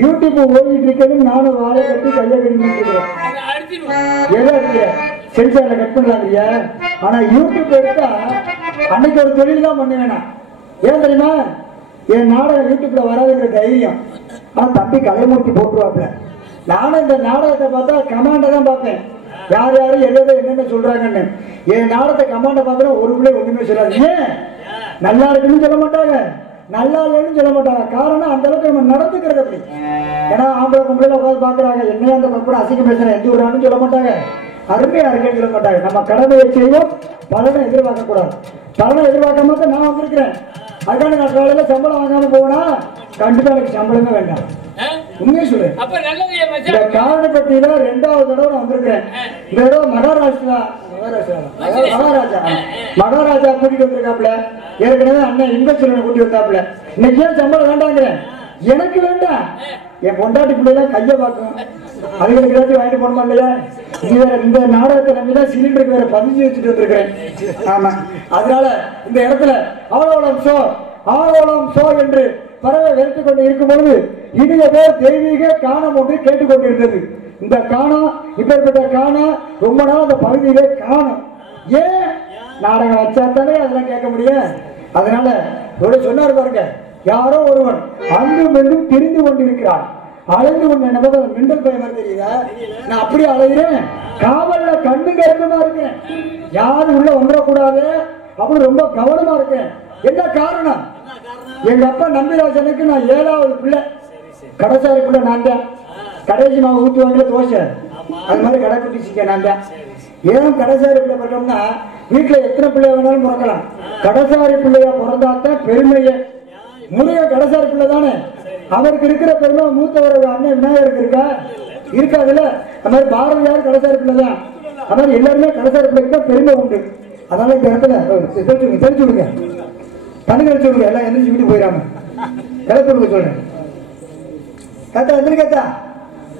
YouTube ஓடிட்டு இருக்கிறது நானும் வாழை கட்டி கையை கட்டி சென்சார்ல கட் பண்ணலாங்கய்யா. ஆனா யூடியூப் எடுத்தா அன்னைக்கு ஒரு தொழில் தான் பண்ண வேணாம். ஏன் தெரியுமா? என் நாடகம் யூடியூப்ல வராதுங்கிற தைரியம். ஆனா தம்பி கலைமூர்த்தி போட்டுருவாப்ல. நானும் இந்த நாடகத்தை பார்த்தா கமாண்டை தான் பார்ப்பேன். யார் யாரு எதாவது என்னென்ன சொல்றாங்கன்னு. என் நாடகத்தை கமாண்டை பார்த்தா ஒரு பிள்ளை ஒண்ணுமே சொல்லாது. ஏன் நல்லா இருக்குன்னு சொல்ல மாட்டாங்க, நல்லா இல்லைன்னு சொல்ல மாட்டாங்க. காரணம் அந்த அளவுக்கு நம்ம நடந்துக்கிறது அப்படி. ஏன்னா ஆம்பளை பொம்பளைல உட்காந்து பாக்குறாங்க, என்னையா அந்த பக்கம் அசிங்கம் பேசுறேன் எந்த ஒரு சொல்ல மாட்டாங்க, அருமையா இருக்குன்னு சொல்ல மாட்டாங்க. நம்ம கடமையை செய்வோம், பலனை எதிர்பார்க்க கூடாது. பலனை எதிர்பார்க்காம தான் நான் வந்திருக்கிறேன். அதுக்கான நான் காலையில சம்பளம் வாங்காம போனா கண்டிப்பா எனக்கு சம்பளமே வேண்டாம். உண்மையை சொல்றேன். இந்த காரணப்பட்டியில 2வது தடவை நான் வந்திருக்கிறேன். இந்த தடவை மகாராஜா கூட்டிட்டு வந்திருக்காப்ல. ஏற்கனவே அண்ணன் இன்பச்சலனை கூட்டி வந்தாப்ல. இன்னைக்கு ஏன் சம்பளம் வேண்டாங்கிறேன்? எனக்கு வேண்டாம், என் பொண்டாட்டி பிள்ளைலாம் கைய பார்க்கும், அதுகளுக்கு ஏதாச்சும் வாங்கிட்டு போனோமா இல்லையா? இந்த நாடகத்தை நம்பிதான் சிலிண்டருக்கு வேற பதிஞ்சு வச்சுட்டு வந்திருக்கிறேன். ஆமா, அதனால இந்த இடத்துல ஆவோளம் சோ என்று பறவை வெறுத்துக் கொண்டு இருக்கும் பொழுது இனிய பேர் தெய்வீக காணம் ஒன்று கேட்டுக்கொண்டிருந்தது. இந்த காணம் இப்பேற்பட்ட காணம் ரொம்ப நாள் அந்த பகுதியிலே காணும். ஏன் நாடகம் வச்சாத்தானே அதெல்லாம் கேட்க முடியும். அதனால சொன்னார் பாருங்க, யாரோ ஒருவன் அங்கும் எங்கும் திரிந்து கொண்டிருக்கிறான், அழைந்து கொண்டு என்ன மிண்டல் பய மாதிரி தெரியுதா? நான் அப்படி அழைகிறேன், காவல்ல கண்ணு கருத்துமா இருக்கேன், யாரும் உள்ள வந்துடக்கூடாது அப்படி ரொம்ப கவனமா இருக்கேன். என்ன காரணம்? எங்க அப்பா நம்பிராஜனுக்கு நான் 7வது பிள்ளை, கடைசாரி பிள்ளை நான் தான். கடைசி மாவு ஊற்றுவாங்களே தோசை, அது மாதிரி கடை குட்டிச்சிக்க நான் தான். ஏன் கடைசாரி பிள்ளை பிறந்தோம்னா வீட்டுல எத்தனை பிள்ளைய வேணாலும் பிறக்கலாம், கடைசாரி பிள்ளையா பிறந்தாத்தான் பெருமையே. முருகன் கடைசாரி பிள்ளை தானே, அவருக்கு இருக்கிற பெருமை மூத்தவர் அண்ணன் விநாயகருக்கு இருக்கா? இருக்காதுல்ல. அது மாதிரி பாரதியார் கடைசாரி பிள்ளை தான். அது மாதிரி எல்லாருமே கடைசாரி பிள்ளைக்கு தான் பெருமை உண்டு. அதனால இந்த இடத்துல தெரிஞ்சு விடுங்க, தண்ணி கழிச்சு விடுங்க, எல்லாம் எந்திரிச்சு வீட்டுக்கு போயிடாம கிளப்பி விடுங்க சொல்றேன். கேத்தா எந்திரி, கேத்தா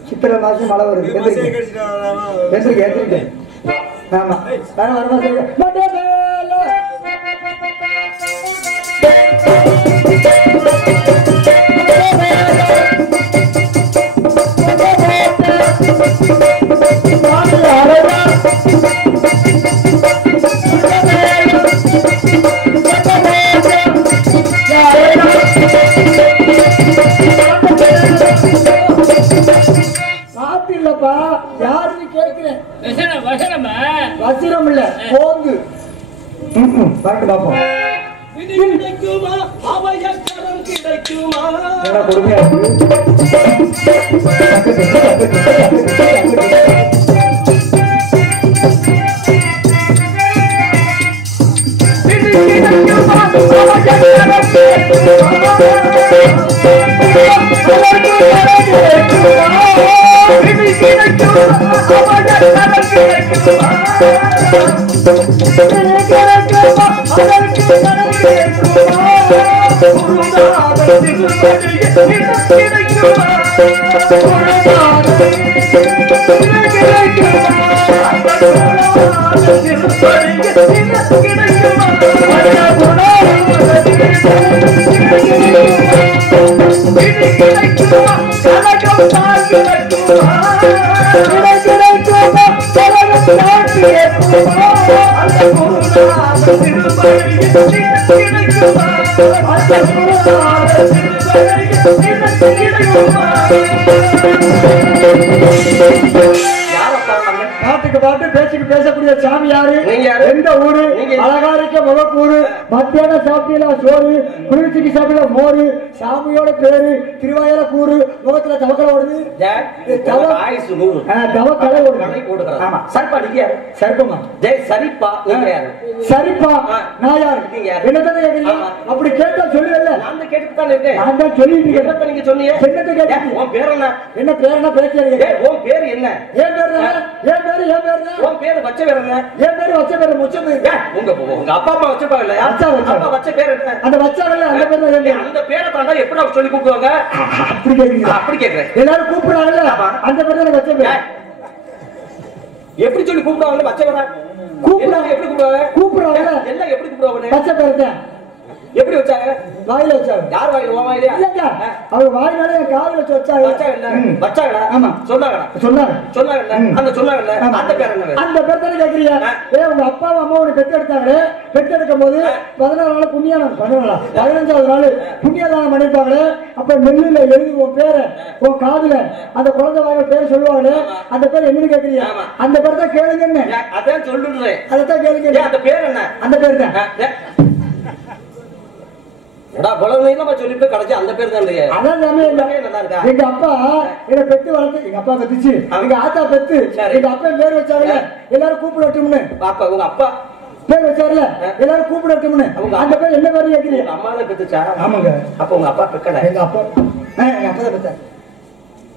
சித்திரை மாசம் மழை வருது, எந்திரிக்க எந்திரிக்க. ஆமா வர மாசம் வசிரம் இல்ல போங்கு. பாட்டு பாப்போம். கிடைக்குமா அவையக்கரம் கிடைக்குமா என்ன கொடுமையா இருக்கு. பாட்டுக்கு பாட்டு பேச்சுக்கு பேசக்கூடிய சாமி யாரு? எந்த ஊரு? அழகாரிக்க முகப்பூரு. மத்தியானம் சாப்பிட்டீங்களா சோறு, குளிர்ச்சிக்கு சாப்பிடல மோரு. சாமியோட பேரு திருவாயில கூறு. முகத்துல தவக்கலை ஓடுது. தவக்கலை ஓடுது. ஆமா. சரிப்பா நீங்க யாரு? சரிப்பா. சரிப்பா நீங்க யாரு? சரிப்பா நான் யாரு? என்னதான் கேக்குறீங்க? அப்படி கேட்டா சொல்லுவல்ல. நான் கேட்டுட்டு தான் இருக்கேன். நான் தான் சொல்லிட்டு இருக்கேன். என்னத்த நீங்க சொன்னீங்க? என்னத்த கேட்டீங்க? உன் பேர் என்ன? என்ன பேர் என்ன பேசியீங்க? உன் பேர் என்ன? ஏன் பேர் என்ன? ஏன் பேர் ஏன் பேர் என்ன? உன் பேர் வச்ச பேர் என்ன? ஏன் பேர் வச்ச பேர் முச்சம் பேர். உங்க அப்பா அம்மா வச்ச பேர் இல்ல? அப்பா வச்ச பேர் என்ன? அந்த வச்சாங்கல அந்த பேர் என்ன? அந்த பேரை தாண்டா எப்படி சொல்லி கூப்பிடுவாங்க? அப்படி கேக்குறீங்க? அப்படி கேக்குறேன். எல்லாரும் கூப்பிடுறாங்கல்ல அந்த பேர் தான் வச்ச பேர். எப்படி சொல்லி கூப்பிடுவாங்க? வச்ச பேர் கூப்பிடுறாங்க. எப்படி கூப்பிடுவாங்க? கூப்பிடுறாங்க எல்லாம் எப்படி கூப்பிடுவாங்க? வச்ச பேர் தான். எப்படி வச்சாங்க? வாயில வச்சாங்க. யார் வாயில? உன் வாயில? இல்லங்க அவங்க வாயினால என் காதுல வச்சாங்க. வச்சாங்க வச்சாங்கடா. ஆமா சொன்னாங்கடா. சொன்னாங்க அந்த சொன்னாங்கல அந்த பேர் என்ன? அந்த பேர் தான கேக்குறீங்க? உங்க அப்பா அம்மா உன்னை பெத்து எடுத்தாங்களே, பெத்து எடுக்கும் போது 14 நாள் புண்ணியானம் 15வது நாள் புண்ணியதானம் பண்ணிருப்பாங்களே. அப்ப நெல்லுல எழுதி உன் பேரை உன் காதுல அந்த குழந்தை வாயில பேர் சொல்லுவாங்களே அந்த பேர் என்னன்னு கேக்குறீங்க? அந்த பேர் தான் கேளுங்கன்னு. அதான் சொல்லுறேன். அதான் கேளுங்க. அந்த பேர் என்ன? அந்த பேர் தான். எங்க அப்பா என்ன பெத்து வளர்த்து எங்க அப்பா பெத்துச்சு, எங்க ஆத்தா பெத்து எங்க அப்பா பேர் வச்சாங்கல்ல எல்லாரும் கூப்பிடட்டும்னு. அப்பா உங்க அப்பா பேர் வச்சாருல எல்லாரும் கூப்பிடட்டும்னு. அந்த பேர் என்ன பேர் கேக்குறீங்க? அம்மா தான் பெத்துச்சா? ஆமாங்க. அப்ப உங்க அப்பா பெக்கல? எங்க அப்பா எங்க அப்பா தான் பெத்தாரு.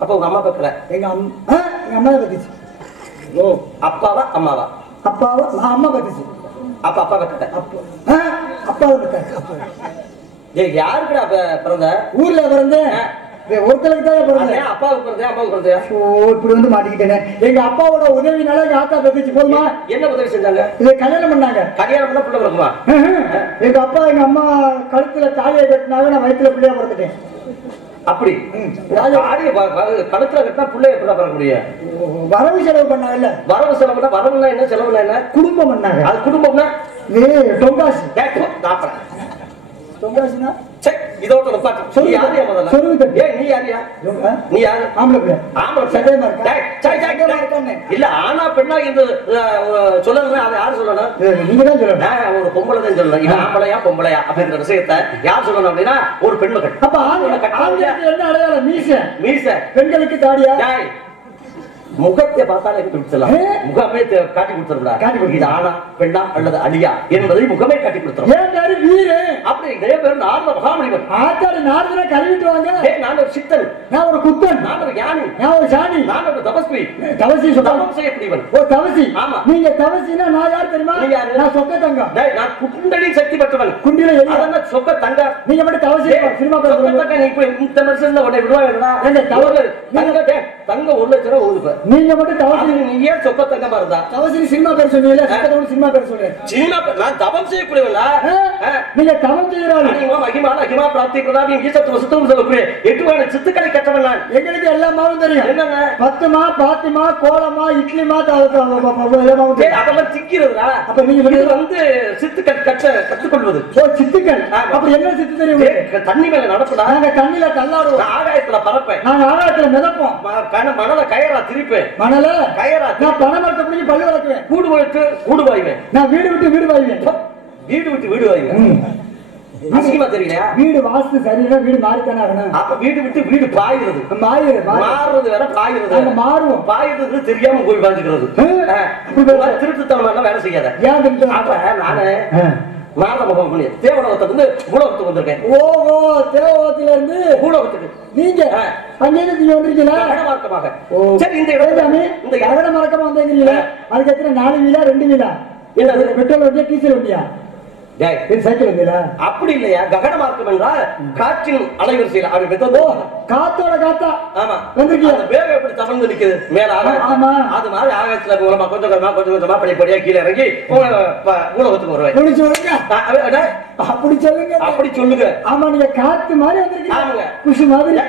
அப்ப உங்க அம்மா பெக்கல? எங்க அம்மா தான் பெத்துச்சு. ஓ அப்பாவா அம்மாவா? அப்பாவா? அம்மா பெத்துச்சு. அப்பா அப்பா பெக்கல? அப்பா பெத்தாரு. யாருக்குடா பிறந்த? ஊர்ல பிறந்தேன். ஒருத்தருக்கு தான் பிறந்தேன். அப்பாவுக்கு பிறந்தேன் அம்மாவுக்கு பிறந்தேன். இப்படி வந்து மாட்டிக்கிட்டேன். எங்க அப்பாவோட உதவினால எங்க ஆத்தா பெத்துச்சு. போதுமா? என்ன உதவி செஞ்சாங்க? இதை கல்யாணம் பண்ணாங்க. கல்யாணம் பண்ணா பிள்ளை பிறக்குமா? எங்க அப்பா எங்க அம்மா கழுத்துல தாலியை கட்டினாங்க, நான் வயிற்றுல பிள்ளையா பிறந்துட்டேன். அப்படி கழுத்துல கட்டினா பிள்ளை எப்படி பிறக்க முடியும்? வரவு செலவு பண்ணாங்கல்ல. வரவு செலவுனா வரவுனா என்ன செலவுனா என்ன? குடும்பம் பண்ணாங்க. அது குடும்பம்னா தொங்காசி தொங்காசினா இதோட நிப்பாட்டு. நீ யாரியா முதல்ல? சொல்லுங்க. நீ யாரியா? நீ யாரு? ஆம்பளை பிள்ளை. ஆம்பளை சட்டமா இருக்கா? இல்ல ஆனா பெண்ணா இந்த சொல்லணும். அதை யாரு சொல்லணும்? நீங்க தான் சொல்லணும். ஒரு பொம்பளை தான் சொல்லணும். இது ஆம்பளையா பொம்பளையா அப்படிங்கிற விஷயத்த யார் சொல்லணும் அப்படின்னா ஒரு பெண் மக்கள். அப்ப ஆண்களுக்கு என்ன அடையாளம்? மீசை. மீசை. பெண்களுக்கு தாடியா? முகத்தை பார்த்தாலே கொடுத்துடலாம். முகமே காட்டி கொடுத்துடலாம். இது ஆனா பெண்ணா அல்லது அழியா என்பதை முகமே காட்டி கொடுத்துரும். அப்படி நிறைய பேர் நாரத மகாமணிவன் ஆத்தாடி நாரதனை கழுவிட்டு வாங்க. நான் ஒரு சித்தன், நான் ஒரு குத்தன், நான் ஒரு ஞானி, நான் ஒரு சாணி, நான் ஒரு தபஸ்வி. தவசி தவம் செய்யக்கூடியவன். ஓ தவசி. ஆமா. நீங்க தவசினா நான் யார் தெரியுமா? நீ யாரு? நான் சொக்க தங்கம். நான் குண்டலி சக்தி பெற்றவன். குண்டில அதான் சொக்க தங்கம். நீங்க மட்டும் தவசி சினிமா சொக்க தங்கம். நீ இப்ப இந்த மனுஷன் உடனே விடுவாங்கடா. என்ன தவறு? நீங்க தங்க 1 லட்சம் ரூபாய் ஊதுப்ப. நீங்க மட்டும் தவசி. நீ ஏன் சொக்க தங்கமா இருந்தா? தவசி சினிமா பேர் சொன்னீங்கல, சொக்க சினிமா பேர் சொல்றேன். சினிமா நான் தவம் செய்யக்கூடியவளா? நீங்க தவம் செய்யறாங்க. நீங்க மகிமா மகிமா பிராப்தி பிரதாபி ஈசத்து வசுத்தம் சொல்லக்கூடிய 8 வகை சித்துக்களை கற்றவன் நான். எங்களுக்கு எல்லா மாவும் தெரியும். என்னங்க? பத்துமா பாத்திமா கோலமா இட்லிமா அதெல்லாம் திக்கிறதுடா. அப்ப நீங்க வந்து சித்துக்கள் கற்றுக்கொள்வது. ஓ சித்துக்கள். அப்ப என்ன சித்து தெரியும்? தண்ணி மேல நடப்படா. நாங்க தண்ணில தள்ளாடுவோம். ஆகாயத்துல பறப்பேன். நாங்க ஆகாயத்துல மிதப்போம். மணல கயறா திருப்பி இழுப்பேன், மணல கயராத்து, நான் பண மரத்தை பிடிச்சி பல்லு வளர்க்குவேன், கூடு வளர்த்து கூடு வாய்வேன், நான் வீடு விட்டு வீடு வாய்வேன், வீடு விட்டு வீடு வாய்வேன். அசிங்கமா தெரியலையா? வீடு வாஸ்து சரியில்லை, வீடு மாறித்தானே ஆகணும். அப்ப வீடு விட்டு வீடு பாயுறது, மாறுறது வேற, பாயுறது மாறுவோம். பாயுறது தெரியாம போய் பாஞ்சுக்கிறது. திருட்டுத்தனமா வேலை செய்யாத. அப்ப நானு நாதமுகம் பண்ணி தேவலோகத்துல இருந்து பூலோகத்துக்கு வந்திருக்கேன். ஓஹோ, தேவலோகத்துல இருந்து பூலோகத்துக்கு நீங்க அங்கிருந்து நீங்க வந்திருக்கீங்களா? கடமார்க்கமாக. சரி, இந்த இடத்துல இந்த கடமார்க்கமா வந்தீங்களா? அதுக்கு எத்தனை 4 வீலா 2 வீலா? இல்ல பெட்ரோல் வண்டியா டீசல் வண்டியா? சைக்கிள் வந்தீங்களா? அப்படி இல்லையா, ககன மார்க்கம் என்றால் காற்றின் அலைவரிசையில் அப்படி பெற்றதோ காத்தோட காத்தா. ஆமா, வந்திருக்கீங்க. வேகம் எப்படி தவழ்ந்து நிக்குது மேல ஆகாயம். ஆமா, அது மாதிரி ஆகாயத்துல மூலமா கொஞ்சம் கொஞ்சமா படிப்படியா கீழே இறங்கி உலகத்துக்கு வருவேன். அப்படி சொல்லுங்க, அப்படி சொல்லுங்க. ஆமா, நீங்க காத்து மாதிரி வந்திருக்கீங்க. ஆமாங்க, குஷி மாதிரி.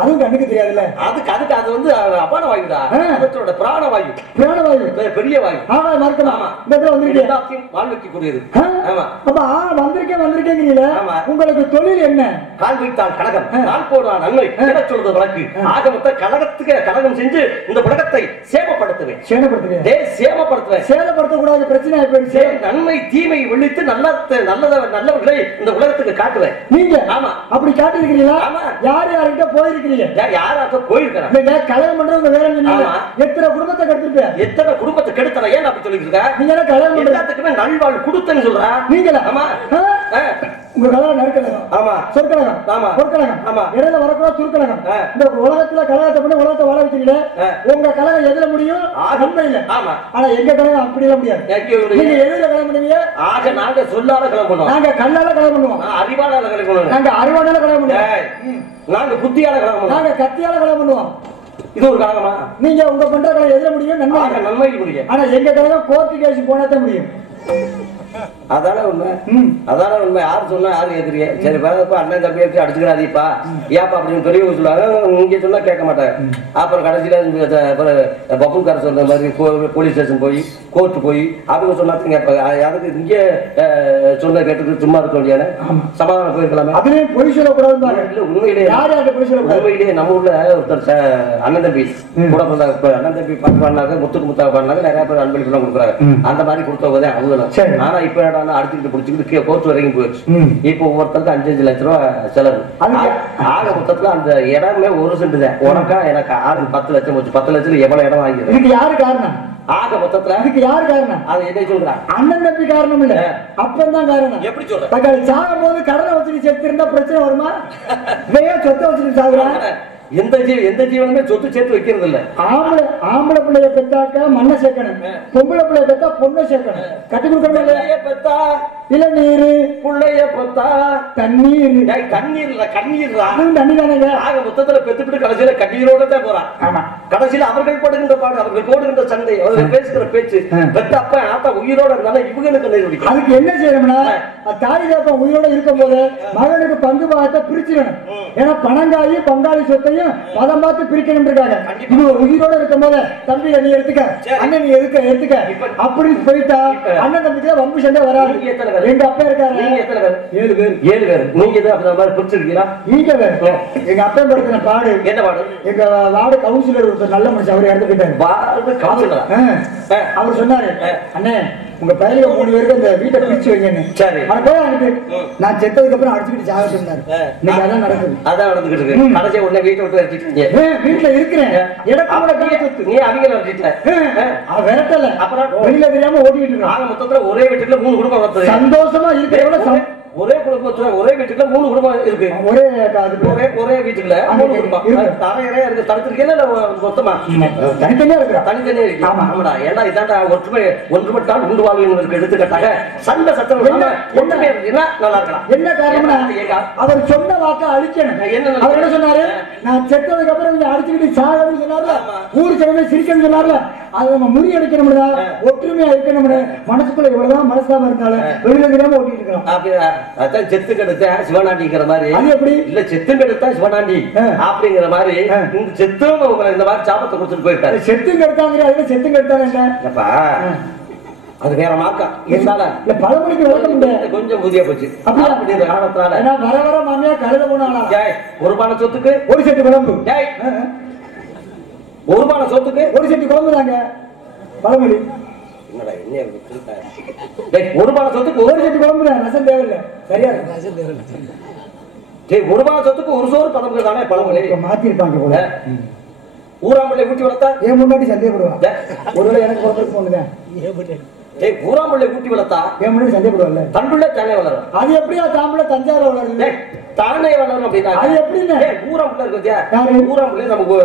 அதுவும் கண்ணுக்கு தெரியாதுல்ல. அதுக்கு அது வந்து அபான வாயுடா, அதோட பிராண வாயு. பிராண வாயு பெரிய வாயு. ஆமா, மறக்கணும். ஆமா, இந்த இடத்துல வந்திருக்கீங்க. எல்லாத்தையும் வாழ்விக்க கூடியது. ஆமா, அப்ப வந்திருக்கீங்களா? உங்களுக்கு தொழில் என்ன? கால் வைத்தால் கழகம், கால் போடுவான் நன்மை என சொல்றது வழக்கு. ஆக மொத்த கழகத்துக்கு கழகம் செஞ்சு இந்த உலகத்தை சேமப்படுத்துவேன். சேமப்படுத்துவேன். சேதப்படுத்த கூடாது, பிரச்சனை ஆயிடுச்சு. நன்மை தீமை ஒழித்து நல்லவர்களை இந்த உலகத்துக்கு காட்டுவேன். நீங்க ஆமா அப்படி காட்டிருக்கீங்களா? யார் யார்கிட்ட போயிருக்கீங்க? யாராவது போயிருக்காங்க கல்யாணம் பண்றவங்க வேற. எத்தனை குடும்பத்தை கெடுத்துருப்பேன், எத்தனை குடும்பத்தை கெடுத்தன. ஏன் அப்படி சொல்லிருக்க? நீங்க கல்யாணம் எல்லாத்துக்குமே நல்வாழ் கொடுத்தன்னு சொல்ற நீங்களா? ஆமா, உங்க கலகம் நறுக்கலகம். ஆமா, சொற்கலகம். ஆமா, பொற்கலகம். ஆமா, இடையில வரக்கூடாது துருக்கலகம். இந்த உலகத்துல கலகத்தை பண்ணி உலகத்தை வாழ வைக்கிறீங்களே, உங்க கலகம் எதுல முடியும்? நன்மையில. ஆமா, ஆனா எங்க கலகம் அப்படி எல்லாம் முடியாது. நீங்க எதுல கலகம் பண்ணுவீங்க? ஆக நாங்க சொல்லால கலகம் பண்ணுவோம், நாங்க கல்லால கலகம் பண்ணுவோம், அறிவானால கலகம் பண்ணுவோம், நாங்க அறிவானால கலகம் பண்ணுவோம், நாங்க புத்தியால கலகம் பண்ணுவோம், நாங்க கத்தியால கலகம் பண்ணுவோம். இது ஒரு கலகமா? நீங்க உங்க பண்ற கலகம் எதுல முடியும்? நன்மையில முடியும். ஆனா எங்க கலகம் கோர்ட்டு கேஸ் போனாதான் முடியும். அதான உண்மை. அதான உண்மை. யாரு சொன்னா யாரு ஏத்துறீங்க? சரி, பரவாயில்ல, அண்ணன் தம்பி வச்சு அடிச்சுக்கிறாதீப்பா ஏப்பா அப்படின்னு பெரியவங்க சொல்லுவாங்க. இங்க சொன்னா கேட்க மாட்டாங்க. அப்புறம் கடைசியில பப்புல்கார சொன்ன மாதிரி போலீஸ் ஸ்டேஷன் போய் கோர்ட்டு போய் அவங்க சொன்னாங்க கேட்பாங்க. அதுக்கு இங்கே சொன்ன கேட்டு சும்மா இருக்க வேண்டியான சமாதானம் போயிருக்கலாமே. அதுலயும் பொய் சொல்லக்கூடாது. உண்மையிலேயே உண்மையிலேயே நம்ம ஊர்ல ஒருத்தர் அண்ணன் தம்பி கூட பண்ணாங்க. அண்ணன் தம்பி பண்ணாங்க, முத்துக்கு முத்தாக பண்ணாங்க. நிறைய பேர் அன்பளிப்பு எல்லாம் கொடுக்குறாங்க. அந்த மாதிரி கொடுத்தவங்க தான் அவங்க. ஆனா இப்ப அடிச்சுக்கிட்டு பிடிச்சிக்கிட்டு கோர்ட் வரைக்கும் போயிடுச்சு. இப்ப ஒவ்வொருத்தருக்கு 5-5 லட்சம் ரூபாய் செலவு. ஆக மொத்தத்துல அந்த இடமே ஒரு சென்ட் தான். உனக்கா எனக்கு 10 லட்சம் போச்சு. 10 லட்சம் எவ்வளவு இடம் வாங்கிடுது? இதுக்கு யாரு காரணம்? ஆக மொத்தத்துல இதுக்கு யாரு காரணம்? அது என்ன சொல்றாங்க? அண்ணன் தம்பி காரணம் இல்ல, அப்பந்தான் காரணம். எப்படி சொல்ற? தக்காளி சாகும் போது கடனை வச்சுட்டு செத்து இருந்தா பிரச்சனை வருமா? இதையே சொத்தை வச்சுட்டு சாகுறாங்க. எந்த ஜீவனுமே சொத்து சேர்த்து வைக்கிறது இல்ல. ஆம்பளை பிள்ளைய பெத்தாக்க மண்ணை சேர்க்கணும், பொம்பளை பிள்ளைய பெத்தா பொண்ணை சேர்க்கணும். கட்டி கொடுக்கணும். பெத்தா இளநீர், பிள்ளைய பெத்தா தண்ணீர். தண்ணீர் தண்ணி தானே. ஆக மொத்தத்துல பெத்துட்டு கடைசியில கண்ணீரோட தான் போறான். ஆமா, கடைசியில அவர்கள் படுகின்ற பாடு, அவர்கள் போடுகின்ற சண்டை, அவர்கள் பேசுகிற பேச்சு, பெத்த அப்ப ஆத்தா உயிரோட இருந்தாலும் இவங்களுக்கு கண்ணீர். அதுக்கு என்ன செய்யணும்னா, தாய் தாப்பா உயிரோட இருக்கும் போது மகனுக்கு பங்கு பார்த்த பிரிச்சிடணும். ஏன்னா பணங்காயி பங்காளி சொத்தையும் பதம் பார்த்து பிரிக்கணும் இருக்காங்க. இது உயிரோட இருக்கும் போது தம்பி நீ எடுத்துக்க, அண்ணன் நீ எடுத்துக்க அப்படின்னு போயிட்டா அண்ணன் தம்பிக்கு வம்பு சண்டை வராது. எங்க அப்பா இருக்காரு 7 பேர். 7 பேர். நீங்க அந்த மாதிரி பிரிச்சிருக்கீங்களா? நீங்க எங்க அப்பா படுத்தின பாடு என்ன பாடு? எங்க வார்டு கவுன்சிலர் ஒருத்தர் நல்ல மனுஷன், அவர் இறந்துக்கிட்டாரு. அவர் சொன்னாரு, அண்ணே உங்க பையனுக்கு 3 பேருக்கு இந்த வீட்டை பிரிச்சு வைங்கன்னு. சரி, நான் செத்ததுக்கு அப்புறம் அடிச்சுக்கிட்டு சாக சொன்னாரு. இன்னைக்கு அதான் நடக்குது. அதான் நடந்துகிட்டு இருக்கு. கடைசியா உடனே வீட்டை விட்டு எடுத்துட்டீங்க. வீட்டுல இருக்கிறேன், நீ அவங்க வீட்டுல விரட்டல, அப்புறம் வெளியில தெரியாம ஓட்டிக்கிட்டு இருக்கோம். ஆக மொத்தத்துல ஒரே வீட்டுல 3 குடும்பம் வருது. சந்தோஷமா இருக்கிற ஒரே குடும்பத்துல ஒரே வீட்டுல 3 குடும்பம் இருக்கு. ஒரே வீட்டுக்குள்ள 3 குடும்பம் தரையறையா இருக்கு. தடுத்திருக்கேன் மொத்தமா தனித்தனியா இருக்கு. தனித்தனியா இருக்கு. ஆமாடா, ஏன்னா இதாண்டா ஒன்றுபட்டால் உண்டு வாழ்வு எடுத்துக்கிட்டாங்க. சண்டை சத்தம் ஒன்றுமே இருக்குன்னா நல்லா இருக்கலாம். என்ன காரணம்னா அவர் சொன்ன வாக்க அழிக்கணும். அவர் என்ன சொன்னாரு? நான் செத்ததுக்கு அப்புறம் இங்க அடிச்சுக்கிட்டு சாகணும்னு சொன்னார்ல, ஊரு கிழமை சிரிக்கணும்னு சொன்னார்ல, அதை நம்ம முறியடிக்கணும்னா ஒற்றுமையா இருக்கணும்னு மனசுக்குள்ள எவ்வளவுதான் மனசாம இருந்தாலும் வெளியில தெரியாம ஓட்டிட்டு இருக்கலாம். அதான் செத்து கெடுத்த சிவனாண்டிங்கிற மாதிரி. அது எப்படி இல்ல, செத்து கெடுத்தா சிவனாண்டி அப்படிங்கிற மாதிரி இந்த செத்தும் இந்த மாதிரி சாபத்தை கொடுத்துட்டு போயிருக்காரு. செத்து கெடுத்தாங்க, அதுல செத்து கெடுத்தாங்கப்பா, அது வேற மார்க்கா இருந்தாலும் இல்ல பழமொழிக்கு விளக்கம் கொஞ்சம் புதிய போச்சு. அப்படிங்கிற காரணத்தால வர வர மாமியா கருத போனாலும் ஒரு பானை சொத்துக்கு ஒரு செட்டு குழம்பு. ஒரு பானை சோத்துக்கு ஒரு சட்டி குழம்பு தாங்க பழமொழி. என்னடா என்ன ஒரு பானை சொத்துக்கு ஒரு சட்டி குழம்பு தான், ரசம் தேவையில்லை. சரியா இருக்கு, ரசம் தேவையில்லை. டேய் ஒரு பானை சொத்துக்கு ஒரு சோறு பதம்பு தானே பழமொழி. மாத்திருப்பாங்க போல. ஊராம்பள்ளை ஊட்டி வளர்த்தா ஏன் முன்னாடி சந்தேகப்படுவாங்க. ஒருவேளை எனக்கு குழம்புக்கு ஒண்ணுதான். டேய் ஊராம்பள்ளை ஊட்டி வளர்த்தா ஏன் முன்னாடி சந்தேகப்படுவாங்கல்ல. தன்பிள்ளை தானே வளரும். அது எப்படியா தாம்பளை தஞ்சாவூர் வளருது? தானே வளரும் அப்படின்னா அது எப்படின்னு ஊராம்பள்ளை இருக்கு. யாரு? ஊராம்பள்ளை நமக்கு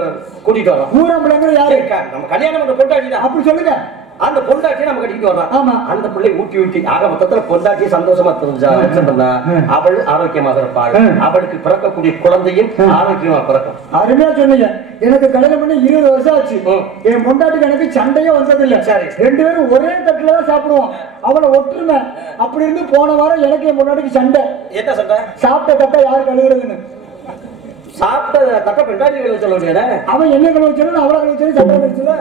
கூட்டிட்டு வரோம். ஊராம்பளைங்கிற யாரு? நம்ம கல்யாணம் பண்ற பொண்டாட்டி அப்படி சொல்லுங்க. அந்த பொண்டாட்டியை நம்ம கட்டிட்டு வர்றோம். ஆமா. அந்த பிள்ளை ஊட்டி ஊட்டி ஆக மொத்தத்துல பொண்டாட்டியை சந்தோஷமா தெரிஞ்சா அவள் ஆரோக்கியமாக இருப்பாள். அவளுக்கு பிறக்கக்கூடிய குழந்தையும் ஆரோக்கியமா பிறக்கும். அருமையா சொன்னீங்க. எனக்கு கல்யாணம் பண்ணி 20 வருஷம் ஆச்சு. என் பொண்டாட்டிக்கு எனக்கு சண்டையே வந்ததில்லை. சரி. 2 பேரும் ஒரே தட்டுல தான் சாப்பிடுவோம். அவளை ஒற்றுமை. அப்படி இருந்து போன வாரம் எனக்கு என் பொண்டாட்டிக்கு சண்டை. என்ன சண்டை? சாப்பிட்ட தட்டை யாரு கழுவுறதுன்னு. சாப்பிட்ட தட்டை பெண்டாட்டி கழுவ சொல்ல முடியாது. அவன் என்ன கழுவச்சாலும் அவளை கழுவச்சாலும் சண்டை வந்துச்சுல.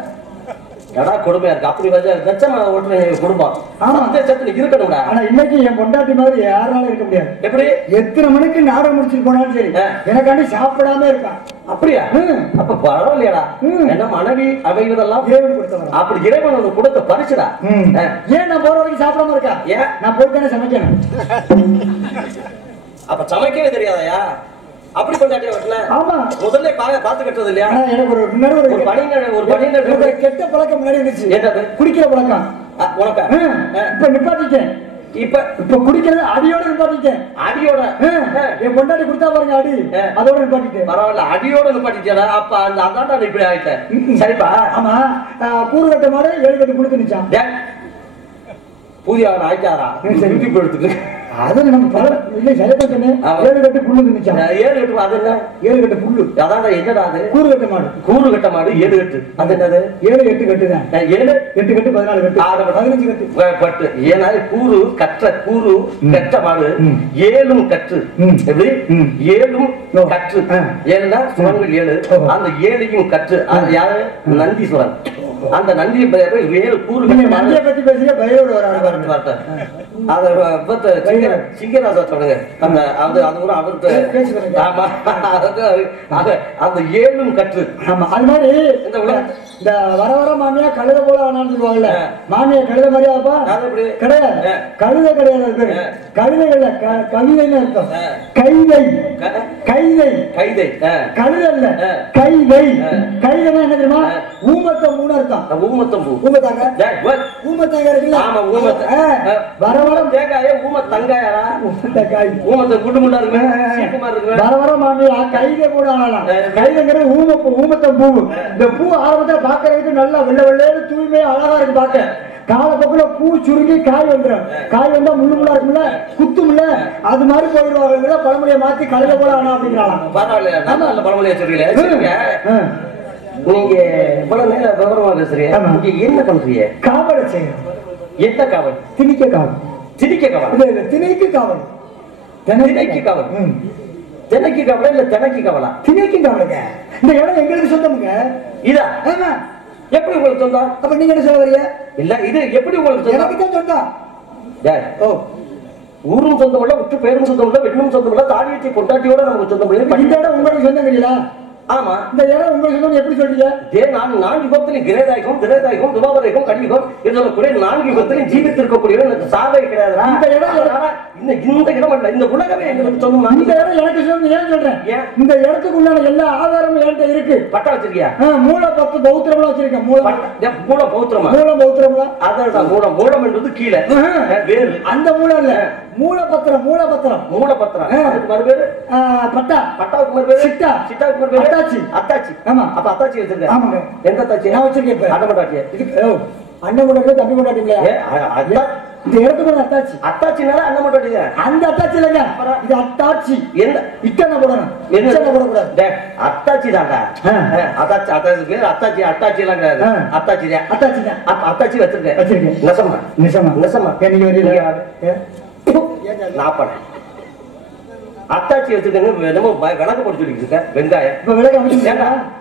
எடா கொடுமையா இருக்கு. அப்படி லட்சமா ஓட்டுற குடும்பம் இருக்கணும்டா. ஆனா இன்னைக்கு என் பொண்டாட்டி மாதிரி யாராலும் இருக்க முடியாது. எப்படி? எத்தனை மணிக்கு நாடகம் முடிச்சுட்டு போனாலும் சரி எனக்காண்டி சாப்பிடாம இருக்கான். அப்படியா? அப்ப பரவாயில்லையாடா. என்ன மனைவி அமைவதெல்லாம் இறைவன் கொடுத்தவன். அப்படி இறைவன் ஒரு கொடுத்த பரிசுடா. ஏன் நான் போற வரைக்கும் சாப்பிடாம இருக்கா? ஏன்? நான் போயிட்டானே சமைக்கணும். அப்ப சமைக்கவே தெரியாதயா? அப்படி கொண்டாட்டியா வீட்டுல? ஆமா. முதல்ல பாத்து கட்டுறது இல்லையா? எனக்கு ஒரு முன்னாடி ஒரு பணியினர் கெட்ட பழக்கம் முன்னாடி இருந்துச்சு. என்னது? குடிக்கிற பழக்கம். உனக்கு இப்ப நிப்பாட்டிட்டேன். இப்ப குடிக்கிறது அடியோட நிப்பாட்டிட்டேன். அடியோட? என் பொண்டாட்டி கொடுத்தா பாருங்க அடி, அதோட நிப்பாட்டிட்டேன். பரவாயில்ல, அடியோட நிப்பாட்டிட்டா. அப்ப அந்த அதாண்டா இப்படி ஆயிட்டேன். சரிப்பா. ஆமா. கூறு கட்ட மாடு 7 கட்டு கொடுத்து நிச்சான். புதிய ஆயிட்டாரா? எடுத்துட்டு அது நம்ம இல்ல சரியா சொன்னேன். 7 கட்டு புல்லு நினைச்சான். 7 கட்டு அது என்ன? 7 கட்டு புல்லு. அதான் என்னடா அது? கூறு கட்ட மாடு. கூறு கட்ட மாடு 7 கட்டு. அது என்னது? 7 8 கட்டு தான். 7 8 கட்டு 14 கட்டு. 15 கட்டு. பட்டு ஏன்னா கூறு கற்ற கூறு கட்ட மாடு 7 கட்டு. எப்படி? 7 கட்டு. 7னா சுரங்கள் 7. அந்த 7யும் கட்டு. அது யாரு? நந்தீஸ்வரன். அந்த நந்தியை 7 கூறு கட்ட நந்தியை பத்தி பேசிய பயோட வர அத சிங்கராஜா சொல்லுங்க. அந்த அது ஒரு அவருக்கு ஆமா அந்த 7 கற்று. ஆமா. அது மாதிரி இந்த வர வர மாமியா கழுத போல வேணாம்னு சொல்லுவாங்கல்ல. மாமியா கழுத மாதிரியாப்பா? கிடையாது. கழுத கிடையாது. கழுதைகள்ல கவிதைன்னு அர்த்தம். கைதை. கைதை. கைதை. கழுத இல்ல, கைதை. கைதைன்னா என்ன தெரியுமா? ஊமத்தம் 3 அர்த்தம். ஊமத்தம் ஊமத்தாங்க. ஊமத்தாங்க இருக்குல்ல? ஆமா. ஊமத்த வர வர தேங்காயே ஊமத்தங்காயடா. ஊமத்தங்காய். ஊமத்த குண்டு குண்டா இருக்கு. சீக்குமா இருக்கு. வர வர மாமியா கைதை போட ஆனலாம். கைதைங்கிறது ஊமத்தம் பூ. இந்த பூ ஆரம்பத்துல பாக்குறதுக்கு நல்லா வெள்ளை வெள்ளைன்னு தூய்மையா அழகா இருக்கு பாக்க. காலப்போக்குல பூ சுருங்கி காய் வந்துடும். காய் வந்தா முள்ளு முள்ளா இருக்கும்ல, குத்தும்ல, அது மாதிரி போயிடுவாங்க. பழமொழியை மாத்தி கழுத போல ஆனா அப்படிங்கிறாங்க. பரவாயில்ல, நல்ல பழமொழியை சொல்றீங்க. நீங்க இவ்வளவு நேரம் விவரமா பேசுறீங்க. நீங்க என்ன பண்றீங்க? காவலை செய்யணும். என்ன காவல்? திணிக்க காவல். திணிக்க காவல்? திணைக்கு காவல். திணைக்கு காவல். திணைக்கு காவலா இல்ல திணைக்கு காவலா? திணைக்கு காவலுங்க. இந்த இடம் எங்களுக்கு சொந்தமுங்க. இதா? ஆமா. எப்படி உங்களுக்கு சொந்தம்? அப்ப நீங்க என்ன சொல்ல வரீங்க? இல்ல இது எப்படி உங்களுக்கு சொந்தம்? எனக்கு தான் சொந்தம். ஓ, ஊரும் சொந்தம் இல்ல, உற்று பேரும் சொந்தம் இல்ல, வெண்ணும் சொந்தம் இல்ல, தாடியத்தை பொண்டாட்டியோட நமக்கு சொந்தம் இல்ல. இந்த இடம் உங்களுக்கு சொந்தம் இல்லையா? ஆமா. இந்த இடம் உங்களுக்கு சொந்தம் எப்படி சொல்றீங்க? நான் 4 யுகத்திலும் கிரேதாயகம், திரேதாயகம், துவாபரகம், கலியுகம் என்று சொல்லக்கூடிய 4 யுகத்திலும் ஜீவித்திருக்கக்கூடிய எனக்கு சாவே கிடையாது. இந்த இடம் இந்த இடம் இல்ல, இந்த உலகமே எங்களுக்கு சொந்தம். இந்த இடம் எனக்கு சொந்தம். ஏன் சொல்றேன்? இந்த இடத்துக்குள்ளான எல்லா ஆதாரமும் என்கிட்ட இருக்கு. பட்டா வச்சிருக்கியா? மூல 10 பௌத்திரம்லாம் வச்சிருக்கேன். மூல பௌத்திரமா? மூல பௌத்திரம்லாம் அதான் மூலம். மூலம் என்பது கீழே வேறு. அந்த மூலம் இல்ல, மூலபத்திரம். மூலபத்திரம். மூலபத்திரம் அதுக்கு மறுபேரு பட்டா. பட்டாவுக்கு மறுபேரு சிட்டா. சிட்டாவுக்கு மறுபேரு அத்தாச்சி. அத்தாச்சி. ஆமா. அப்ப அத்தாச்சி வச்சிருக்கேன். ஆமாங்க. எந்த அத்தாச்சி? நான் வச்சிருக்கேன். இப்ப அண்ணன் கொண்டாட்டியா? இதுக்கு அண்ணன் கொண்டாட்டி தம்பி கொண்டாட்டி இல்லையா? இந்த இடத்துக்கு அத்தாச்சி. அத்தாச்சினால அண்ணன் கொண்டாட்டிங்க. அந்த அத்தாச்சி இல்லைங்க, இது அத்தாச்சி. என்ன இட்டன போடணும்? என்ன போடக்கூடாது? அத்தாச்சி தான்டா. அத்தாச்சி. அத்தாச்சி பேர் அத்தாச்சி. அத்தாச்சி எல்லாம் கிடையாது. அத்தாச்சி தான். அத்தாச்சி தான். அப்ப அத்தாச்சி வச்சிருக்கேன். வச்சிருக்கேன். நெசமா? நெசமா? நெசமா? நீங்க வரீங்க? நான் பண்ணேன். அத்தாச்சி வச்சிருக்கேன்னு என்னமோ விளக்கு போட்டு சொல்லிட்டு இருக்க. வெங்காயம் இப்ப விளக்கு அமைச்சு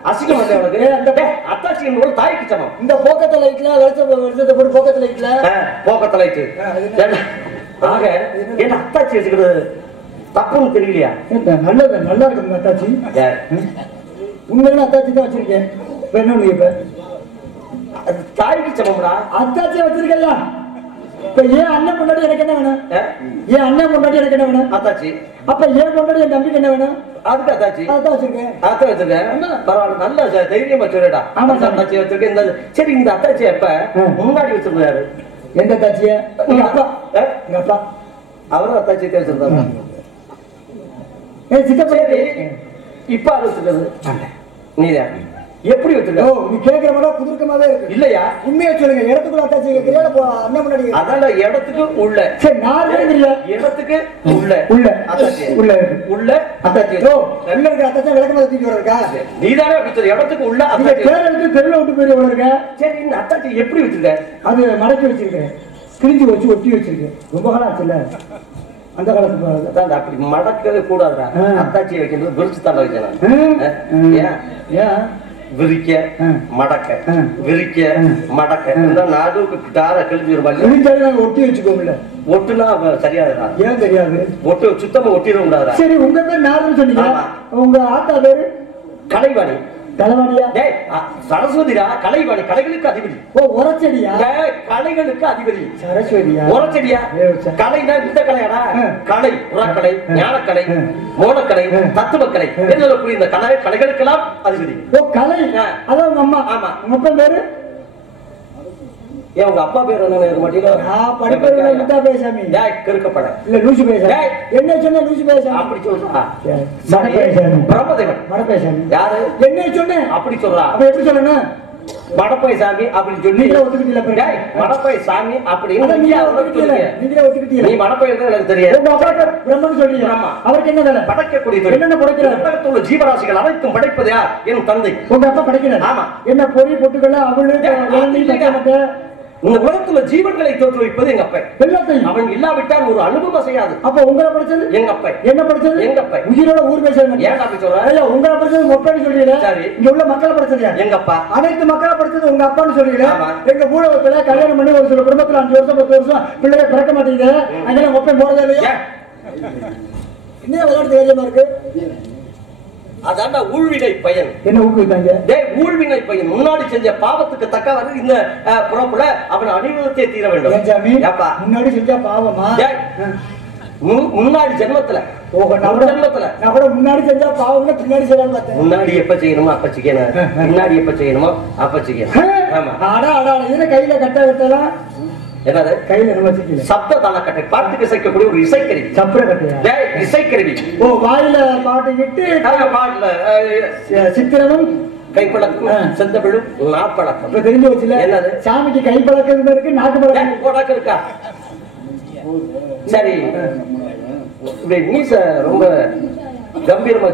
அசிங்கம் இல்லை உனக்கு. அந்த அத்தாச்சி என்பது தாய்க்கு சமம். இந்த போக்கத்த லைட்ல வெளிச்சத்தை போட்டு போக்கத்த லைட்ல போக்கத்த லைட்டு. ஆக என்ன அத்தாச்சி வச்சுக்கிறது தப்புன்னு தெரியலையா? நல்லது, நல்லா இருக்கு அத்தாச்சி. உண்மையில அத்தாச்சி தான் வச்சிருக்கேன். என்ன இப்ப தாய்க்கு சமம்டா. அத்தாச்சி வச்சிருக்கல. இப்ப ஏன் அண்ணன் முன்னாடி எனக்கு என்ன வேணும்? ஏன் அண்ணன் முன்னாடி எனக்கு என்ன வேணும்? அத்தாச்சி. அப்ப ஏன் முன்னாடி என் தம்பிக்கு என்ன வேணும்? அதுக்கு அத்தாச்சி. அதான் வச்சிருக்கேன். அத்தை வச்சிருக்கேன். பரவாயில்ல, நல்ல தைரியமா சொல்லுடா. அத்தாச்சி வச்சிருக்கேன். இந்த சரி, இந்த அத்தாச்சி எப்ப முன்னாடி வச்சிருந்தாரு? எந்த அத்தாச்சிய? எங்க அப்பா. எங்க அப்பா அவரும் அத்தாச்சி வச்சிருந்தாரு. சித்தப்பா. இப்ப அது வச்சிருக்காரு. நீதான் எப்படி வச்சிருக்க? நீ கேக்குற மாதிரி குதுர்க்கமாவே இருக்கு. இல்லையா? உண்மையா சொல்லுங்க. இடத்துக்குள்ள அத்தாச்சி கேக்குறியா அண்ணன் முன்னாடி? அதால இடத்துக்கு உள்ள. சரி, நான் கேக்குறியா? இடத்துக்கு உள்ள. உள்ள அத்தாச்சி. உள்ள இருக்கு. உள்ள அத்தாச்சி. உள்ள இருக்க அத்தாச்சி விளக்கமா தூக்கி வரக்கா? நீதானே அப்படி சொல்ற. இடத்துக்கு உள்ள அந்த பேர் எடுத்து தெருல விட்டு போய் இருக்க. சரி, இந்த அத்தாச்சி எப்படி வச்சிருக்க? அது மடக்கி வச்சிருக்கேன். கிழிஞ்சு வச்சு ஒட்டி வச்சிருக்கேன். ரொம்ப காலம் ஆச்சுல்ல, அந்த காலத்துக்கு. அப்படி மடக்கவே கூடாதுடா. அத்தாச்சி வைக்கிறது விரிச்சு தள்ள வைக்கணும். ஏன் விரிக்க மடக்க விரிக்க மடக்க நாடுக்கு தார கிழிஞ்சிருவாங்க. ஒட்டி வச்சுக்கோங்கள. ஒட்டுனா சரியாதுடா. ஏன் தெரியாது? ஒட்டு சுத்தமா ஒட்டிட கூடாதுடா. சரி, உங்க பேர் நாருன்னு சொன்னீங்க. உங்க ஆத்தா பேரு கலைவாணி. தலைவாணியா? சரஸ்வதிடா. கலைவாணி கலைகளுக்கு அதிபதி. உரச்செடியா? கலைகளுக்கு அதிபதி சரஸ்வதியா? உரச்செடியா? கலைனா இந்த கலையாடா? கலை, உரக்கலை, ஞானக்கலை, மோனக்கலை, தத்துவக்கலை என்று சொல்லக்கூடிய இந்த கலை கலைகளுக்கெல்லாம் அதிபதி. கலை. அதான் உங்க அம்மா. ஆமா. உங்க அப்பா பேரு? ஏன் உங்க அப்பா பேர் என்ன மாட்டீங்க? கிறுக்கப்பட இல்ல லூசு பேச. என்ன சொன்ன? லூசு பேச அப்படி சொல்றா. பிரம்மதேவன் மடப்பேசாமி. யாரு? என்ன சொன்னேன் அப்படி சொல்றா. அப்ப எப்படி சொல்லணும்? மடப்பை சாமி அப்படின்னு சொல்லி ஒத்துக்கிட்டீங்க. மடப்பை சாமி அப்படின்னு நீங்களே ஒத்துக்கிட்டீங்க. நீ மடப்பை எனக்கு தெரியாது. பிரம்மன் சொல்றீங்க. அவருக்கு என்ன வேலை? படைக்கக்கூடிய என்னென்ன படைக்கிறார்? உலகத்துள்ள ஜீவராசிகள் அனைத்தும் படைப்பதா என் தந்தை. உங்க அப்பா படைக்கிறார்? ஆமா. என்ன பொறி பொட்டுகள் அவளு இந்த உலகத்துல ஜீவன்களை தோற்றுவிப்பது எங்க அப்பா. எல்லாத்தையும் அவன் இல்லாவிட்டால் ஒரு அனுபவம் செய்யாது. அப்ப உங்களை படிச்சது எங்க அப்பா. என்ன படிச்சது? எங்க அப்பா. உயிரோட ஊர் பேசுறது. ஏன் அப்படி சொல்ற? ஐயா, உங்களை படிச்சது மொப்பைன்னு சொல்றீங்க. சரி, இங்க உள்ள மக்களை படிச்சது எங்க அப்பா. அனைத்து மக்களை படிச்சது உங்க அப்பான்னு சொல்றீங்க. எங்க ஊழகத்துல கல்யாணம் பண்ணி ஒரு சில குடும்பத்துல 5 வருஷம் 10 வருஷம் பிள்ளைய பிறக்க மாட்டேங்குது. அங்கே மொப்பை போறதே இல்லையா? இன்னும் விளையாட்டு தைரியமா இருக்கு. அதான்டா ஊழ்வினை பயன். என்ன ஊக்குவித்தாங்க? ஊழ்வினை பயன் முன்னாடி செஞ்ச பாவத்துக்கு தக்கவாறு இந்த புறப்புல அவன் அனுபவத்தை தீர வேண்டும். முன்னாடி செஞ்ச பாவமா? முன்னாடி ஜென்மத்துல. ஜென்மத்துல நான் கூட முன்னாடி செஞ்சா பாவம்னா பின்னாடி செய்யலாம் பார்த்தேன். முன்னாடி எப்ப செய்யணுமோ அப்ப செய்யணும். முன்னாடி எப்ப செய்யணுமோ அப்ப செய்யணும். ஆடா ஆடா இது கையில கட்ட கட்டலாம். என்னது கையில நம்ம வச்சிக்கல? சப்த தாளக்கட்டை. பாட்டுக்கு இசைக்கக்கூடிய ஒரு இசைக்கருவி. சப்ர கட்டையா? இசைக்கருவி. வாயில பாட்டு விட்டு பாட்டுல சித்திரமும் கைப்பழக்கம் செந்தமிழும் நாப்பழக்கம். இப்ப தெரிஞ்சு வச்சுல. என்னது? சாமிக்கு கைப்பழக்கம் இருக்கு, நாக்கு பழக்கம் இருக்கா? சரி, மீச ரொம்ப கம்பீரமா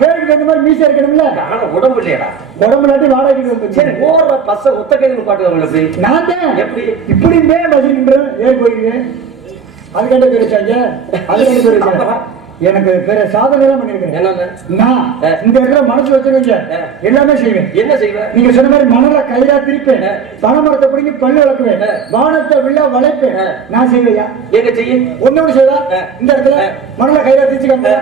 பேருக்கு அந்த மாதிரி மீசா இருக்கணும்ல. ஆனா உடம்பு இல்லையடா. உடம்பு இல்லாட்டி வாடகைக்கு. சரி, ஓடுற பச ஒத்த கையில் பாட்டு நான் தான் எப்படி இப்படி பசிக்கின்றேன். ஏன் போயிருக்கேன்? அதுக்காண்ட பேர் வச்சாங்க. அதுக்காண்ட பேர் வச்சாங்க. எனக்கு பெரிய சாதனை எல்லாம் பண்ணிருக்கேன். நான் இந்த இடத்துல மனசு வச்சுக்கோங்க, எல்லாமே செய்வேன். என்ன செய்வேன்? நீங்க சொன்ன மாதிரி மணல கையில திருப்பேன், பனைமரத்தை பிடிங்கி பல்லு வளர்க்குவேன், வானத்தை விழா வளைப்பேன். நான் செய்வையா? எங்க செய்ய ஒன்னோடு செய்வா? இந்த இடத்துல மணல கையில திருச்சுக்காங்க.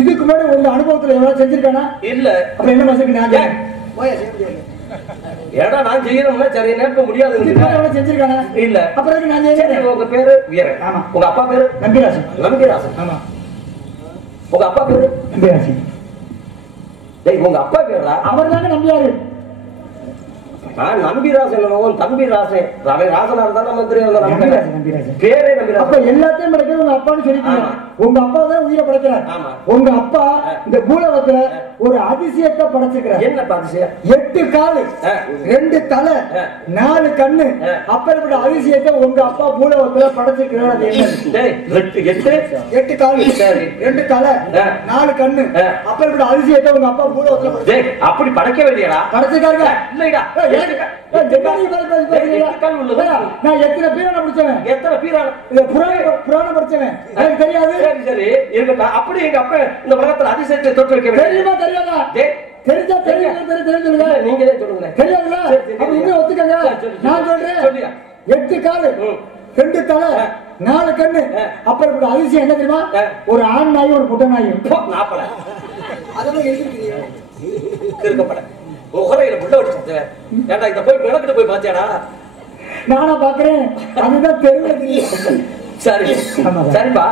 இதுக்கு முன்னாடி உங்க அனுபவத்துல எவ்வளவு செஞ்சிருக்கானா? இல்ல. அப்ப என்ன மனசுக்கு நான் ஏடா நான் செய்யணும்னா சரி நேரம் முடியாது. செஞ்சிருக்கானா? இல்ல. அப்புறம் நான் செய்யறேன். உங்க பேரு வீரன். ஆமா. உங்க அப்பா பேரு நம்பிராசன். நம்பிராசன். ஆமா. உங்க அப்பா பேரு நம்பிராசன். உங்க அப்பா பேரா? அவர் தாங்க நம்பியாரு. நான் நம்பிராசன். தம்பி ராசன். ராசனா இருந்தா மந்திரி பேரே நம்பிராசன். அப்ப எல்லாத்தையும் படைக்கிறது உங்க அப்பான்னு சொல்லிட்டீங்க. உங்க அப்பா தான் உயிரை படைக்கிறார். உங்க அப்பா இந்த பூலகத்துல ஒரு அதிசயத்தை படைச்சிருக்கிறார். என்ன அதிசயம்? 8 காலு, 2 தலை, 4 கண்ணு. அப்பேற்பட்ட அதிசயத்தை உங்க அப்பா பூலகத்துல படைச்சிருக்கிறார். அது என்ன? 8 காலு, 2 தலை, 4 கண்ணு. அப்பேற்பட்ட அதிசயத்தை உங்க அப்பா பூலகத்துல அப்படி படைக்கவே இல்லையா? படைச்சிருக்காருங்க. இல்லைடா. நான் எத்தனை பீரான படிச்சவன்? எத்தனை பீரான புராணம் படிச்சவன் எனக்கு தெரியாது. சரி சரி இருக்கட்டும். அப்படி எங்க அப்பா இந்த உலகத்துல அதிசயத்தை தொட்டு வைக்க தெரியுமா? தெரியாதா? தெரிஞ்சா தெரியுங்க. நீங்களே சொல்லுங்க. தெரியாதுல்ல? அப்ப இன்னும் ஒத்துக்கங்க. நான் சொல்றேன். 8 காலு, 2 தலை, 4 கண்ணு. அப்புறம் அதிசயம் என்ன தெரியுமா? ஒரு ஆண் நாயும் ஒரு பொட்டை நாயும். அதெல்லாம் எழுதிருக்கீங்க. இருக்கப்பட முகரையில புள்ள வச்சு ஏன்டா இத போய் விளக்கிட்டு போய் பாத்தியாடா? நானா பாக்குறேன், அதுதான் தெரியல. சரி சரிப்பா,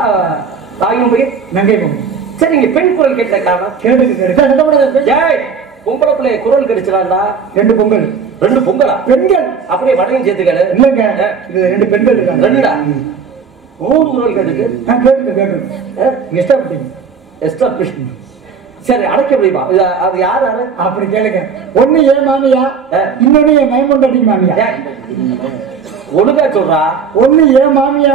தாயும் போய் நங்கை போய் சரி. இங்க பெண் குரல் கேட்ட காரணம் கேட்டு ஏய், பொம்பளை பிள்ளைய குரல் கிடைச்சலாம்டா. 2 பொங்கல். 2 பொங்கலா? பெண்கள் அப்படியே வடையும் சேர்த்துக்காரு. இல்லங்க, இது 2 பெண்கள் இருக்காங்க. 2டா? 3 குரல் கேட்டுக்கு கேட்டு எஸ்டா பண்ணிங்க. எஸ்டாப்ளிஷ். சரி, அடைக்க முடியுமா? அது யாரு? அப்படி கேளுங்க. ஒண்ணு ஏன் மாமியா, இன்னொன்னு என் மைமொண்டாட்டி மாமியா. ஒழுங்கா சொல்றா. ஒண்ணு ஏன் மாமியா,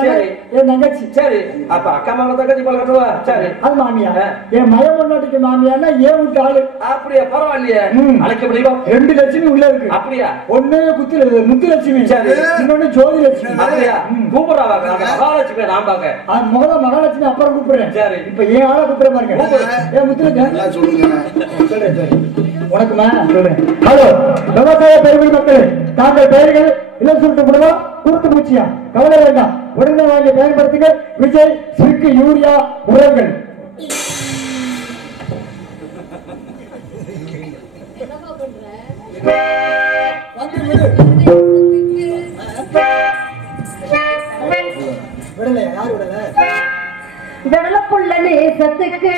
என் தங்கச்சி. சரி, அப்ப அக்கா மாமா தங்கச்சி போல கட்டுவா. சரி, அது மாமியா. என் மைமொண்டாட்டிக்கு மாமியான்னா ஏன் விட்டு ஆளு. அப்படியா? பரவாயில்லையே. அழைக்க முடியுமா? 2 லட்சுமி உள்ள இருக்கு. அப்படியா? ஒண்ணு முத்து லட்சுமி, இன்னொன்னு ஜோதி லட்சுமி. அப்படியா? கூப்பிடுறா மகாலட்சுமி. நான் பாக்க முதல்ல மகாலட்சுமி அப்புறம் கூப்பிடுறேன். சரி, இப்ப ஏன் ஆளை கூப்பிடுற பாருங்க. ஏன் முத்துலட்சுமி சொல்றேன். சரி, உனக்குமா சொல்றேன். ஹலோ விவசாய பெருமை மக்களே, தாங்கள் பெயர்கள் இல்லை சொல்லிட்டு முடியுமா? குறுத்து பூச்சியா? கவலை வேண்டாம், உடனே வாங்கி பயன்படுத்துங்க. விஜய் சிற்கு யூரியா உரங்கள். விடலையா? யாரு விடல? விடலப்புள்ள நேசத்துக்கு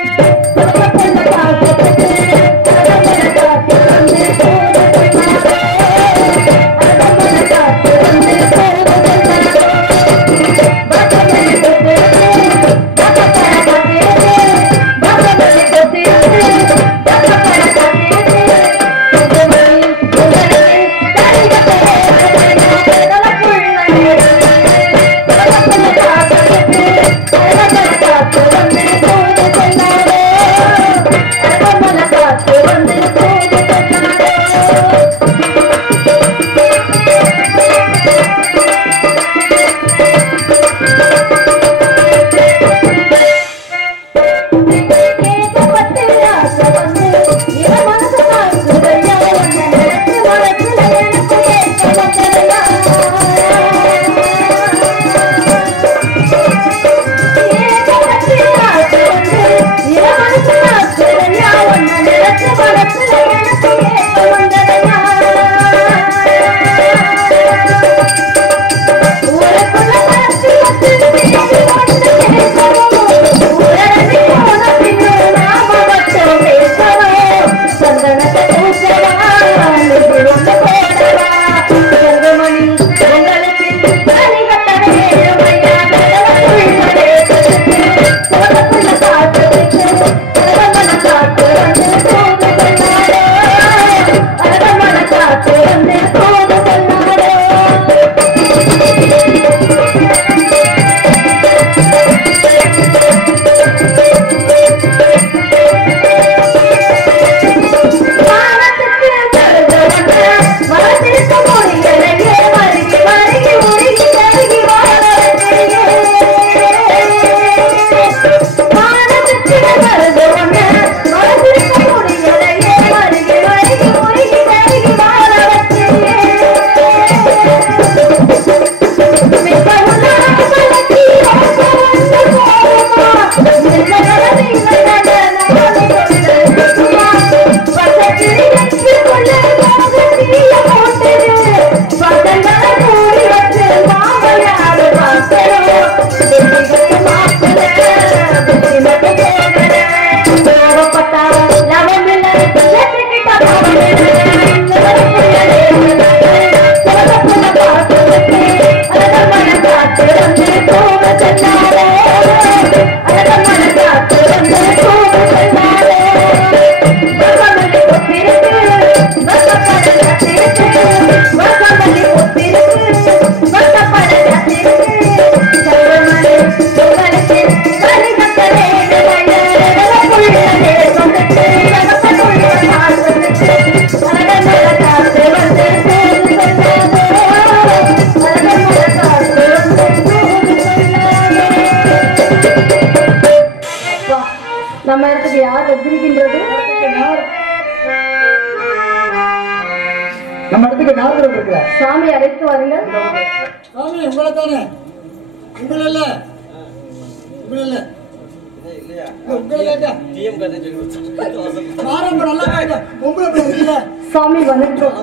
நம்ம இடத்துக்கு யார் எதிர்க்கின்றது? நம்ம இடத்துக்கு நாரதர் இருக்கிறார். சாமி அழைத்து வாருங்கள். சாமி உங்களை தானே? உங்களை இல்ல, உங்களை இல்ல, சாமி வணக்கம்.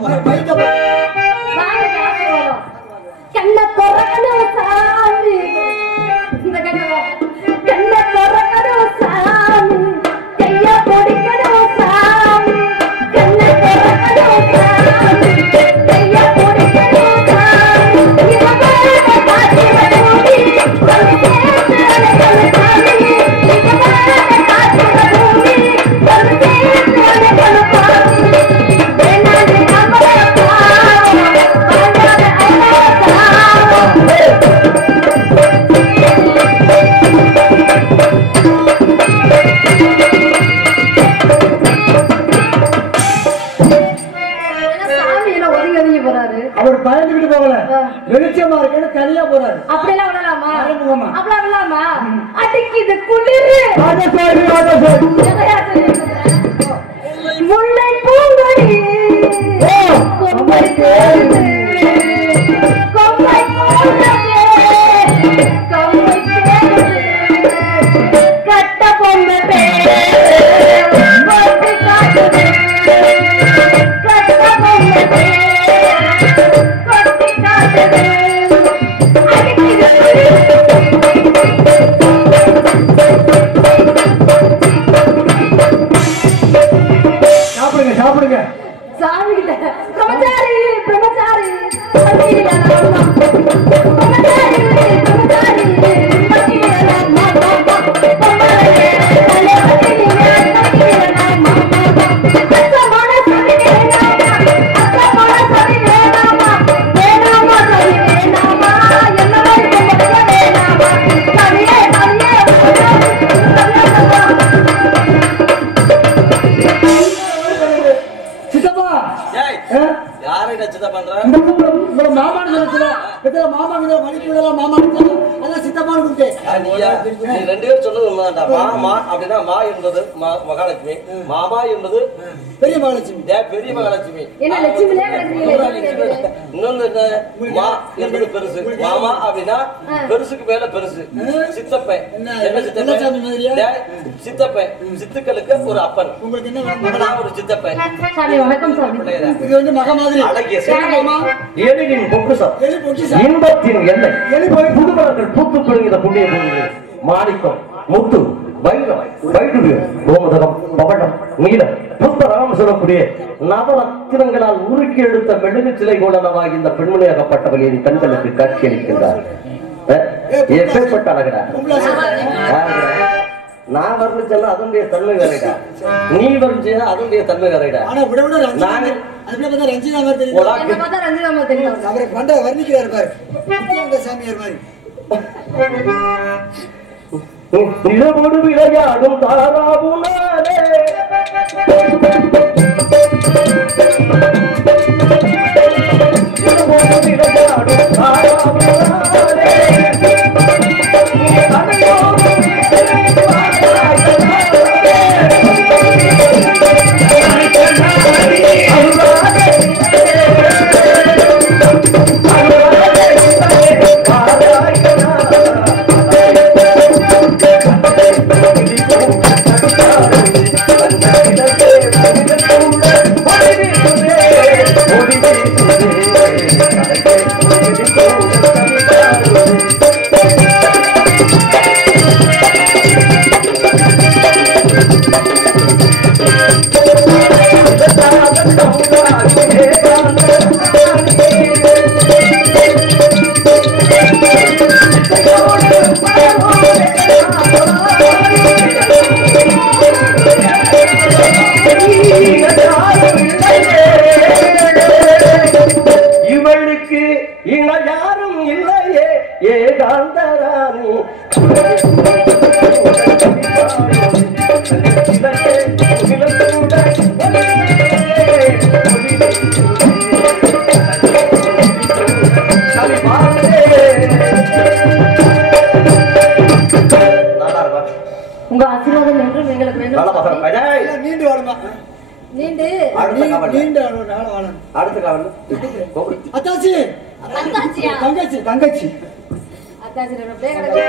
கண்ண திறக்கணும் சாமி, இந்த கண்ண திறக்கணும் சாமி, கைய பிடிக்கணும் சாமி, கண்ண திறக்கணும் சாமி, கைய பிடிக்கணும் சாமி, இவங்க காட்சி வரும் அவர் பயந்துகிட்டு போகல, வெளிச்சமா இருக்கேன்னு தனியா போறாரு. அப்படியெல்லாம் விடலாமா? அப்படிலாம் விடலாமா? அடிக்குது குளிரு. முல்லை பூங்கொடி கொம்பை தேர்ந்து கொம்பை போடுறதே கொம்பை தேர்ந்து கட்ட பொம்மை போட்டு காட்டுது கட்ட பொம்மை கொட்டி காட்டுது அடிக்குது சாப்பிடுங்க சாப்பிடுங்க. சாமி கிட்ட பிரம்மச்சாரி பிரம்மச்சாரி பட்டியல அம்மா பிரம்மச்சாரி பிரம்மச்சாரி பட்டியல அம்மா பொம்மலே தலை பட்டியல அம்மா அச்சமான சொல்லி வேணாமா அச்சமான சொல்லி வேணாமா வேணாமா சொல்லி வேணாமா என்னவை பொம்மலே வேணாமா தனியே தனியே சித்தப்பா யாரை சித்தா பண்ற? உங்களோட மாமான்னு சொல்லல, மாமா மணிக்கூடலாம் மாமான்னு அதான் சித்தப்பான்னு கூப்பிட்டேன். நீ ரெண்டு பேரும் சொன்னது உண்மைதான்டா. மாமா அப்படின்னா மா என்பது மகாலட்சுமி, மாமா என்பது பெரிய மகாலட்சுமி. பெரிய மகாலட்சுமி. என்ன லட்சுமிலே கிடக்குறீங்க? இன்னொன்னு என்ன, மா என்பது பெருசு. மாமா அப்படின்னா பெருசுக்கு மேல பெருசு. சித்தப்பன் என்ன சித்தப்பன்? சித்தப்பன் சித்துக்களுக்கு ஒரு அப்பன். உங்களுக்கு என்ன வேணும்? நான் ஒரு சித்தப்பன். சாமி வணக்கம் சாமி. இது வந்து மக மாதிரி அழகிய சேகமா எழிலின் பொக்குசம், இன்பத்தின் எல்லை, புதுமலர்கள் பூத்து குலுங்கிய புண்ணிய பூமி, மாணிக்கம் முத்து வைரம் வைடூரியம் கோமதகம் பவளம் நீலம் புஷ்பராம் சொல்லக்கூடிய நவரத்தினங்களால் உருக்கி எடுத்த மெழுகு சிலை கோலனவாகி இந்த பெண்மணியாகப்பட்டவள் என் கண்களுக்கு காட்சி அளிக்கின்றார். எப்பேற்பட்ட அழகடா! நான் வர்ணிச்சா அதனுடைய தன்மை வேறைடா, நீ வர்ணிச்சா அதனுடைய தன்மை வேறைடா. அவரை பண்ற வர்ணிக்கிறார் பாரு, சாமியார் மாதிரி. நிலவோடு விளையாடும் தாராபுனாலே நிலவோடு விளையாடும் தாராபுனாலே இவளுக்கு இன யாரும் இல்லையே ஏகாந்தராணி. உங்க ஆசீர்வாதம் என்றும் எங்களுக்கு வேண்டும். நீண்டு வாழுமா? நீண்டு நீண்டு வாழணும். அடுத்த காவல் அத்தாச்சி அத்தாச்சியா? தங்கச்சி தங்கச்சி அத்தாச்சி அப்படியே கிடக்கு.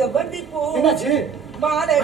செவ்வந்தி பூ என்னாச்சு மாலை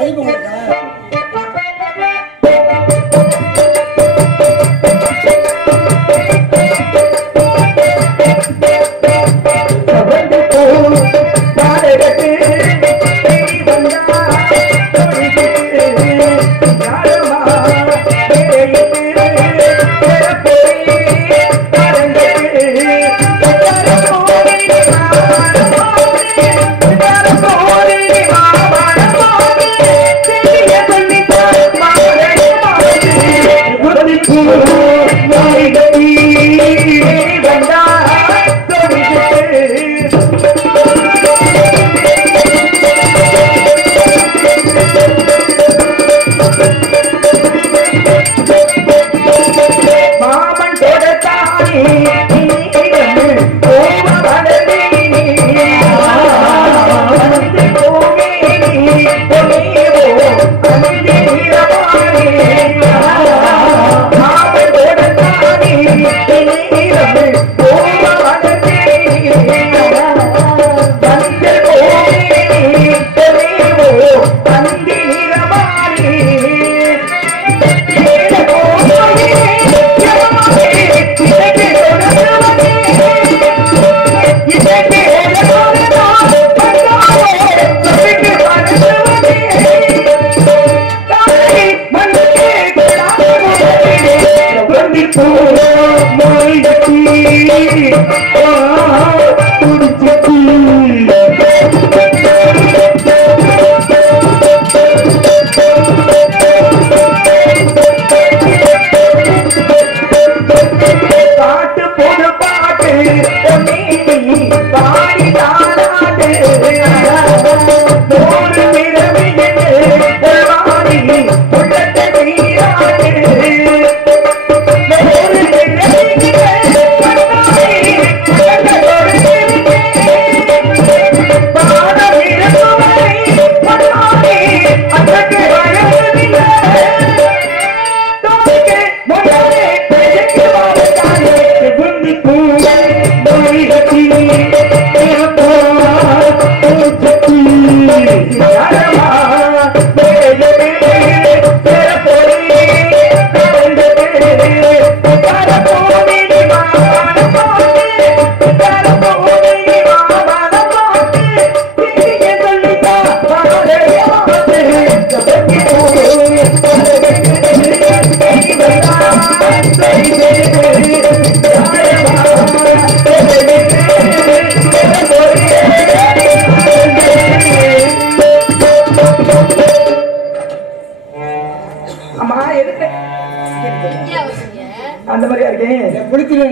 அந்த மாதிரியா இருக்கேன் குளித்துல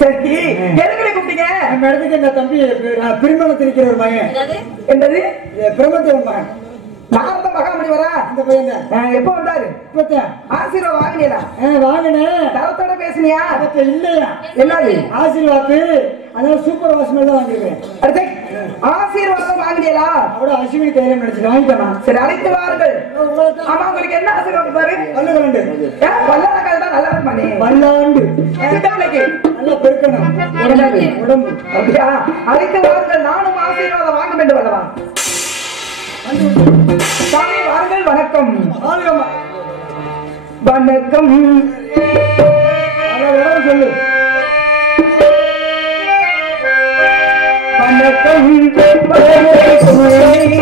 சரி எதுக்கு கூப்பிட்டீங்க நம்ம இடத்துக்கு இந்த தம்பி பிரிமணத்தில் இருக்கிற ஒரு மகன் என்னது பிரமத்தவன் மகன் நாரத மகாமணி வரா இந்த பையன் எப்போ வந்தாரு இப்பதான் ஆசீர்வாதம் வாங்கினீங்களா வாங்கினேன் தரத்தோட பேசுனியா அதற்கு இல்லையா என்னது ஆசீர்வாத்து அதாவது சூப்பர் வாசல் தான் வாங்கிருக்கேன் அடுத்து ஆசீர்வாதம் வாங்கினீங்களா அவட அஸ்வினி கையில நினைச்சு வாங்கிட்டேன் சரி அழைத்து வாருங்கள் ஆமா உங்களுக்கு என்ன ஆசீர்வாதம் பாரு வல்லவண்டு வல்லாரக்கால் தான் நல்லா இருப்பானே வல்லாண்டு சித்தவளைக்கு நல்லா பெருக்கணும் உடம்பு அப்படியா அழைத்து வாருங்கள் நானும் ஆசீர்வாதம் வாங்க வேண்டும் வல்லவா சாமி வாருங்கள் வணக்கம் வணக்கம் சொல்லு வணக்கம் படமுறை சொல்லி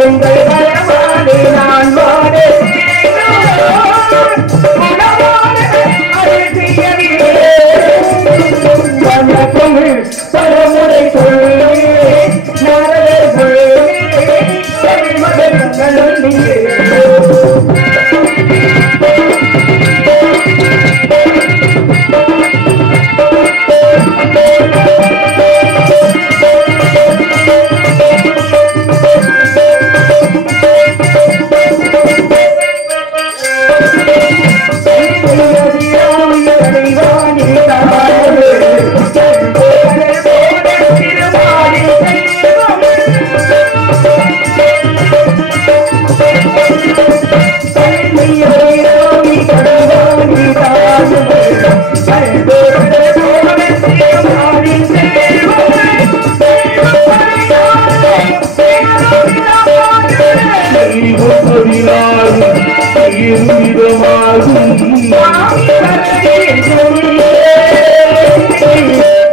உங்கள் வரமாடு நான் வாடு படமுறை சொல்லி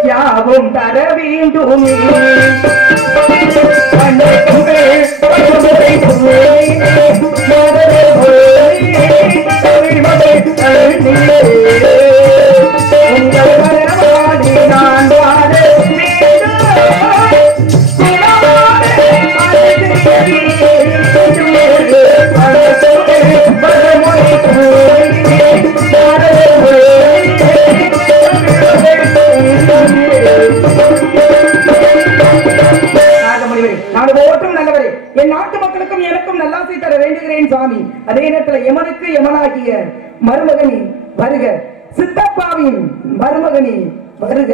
யாவும் தர வேண்டும் உங்கள் வரவாடி நான் வாழ நல்லவரே, என் நாட்டு மக்களுக்கும் எனக்கும் நல்லாசை தர வேண்டுகிறேன் சாமி. அதே நேரத்தில் எமனுக்கு எமனாகிய மருமகனி வருக, சித்தப்பாவின் மருமகனி வருக.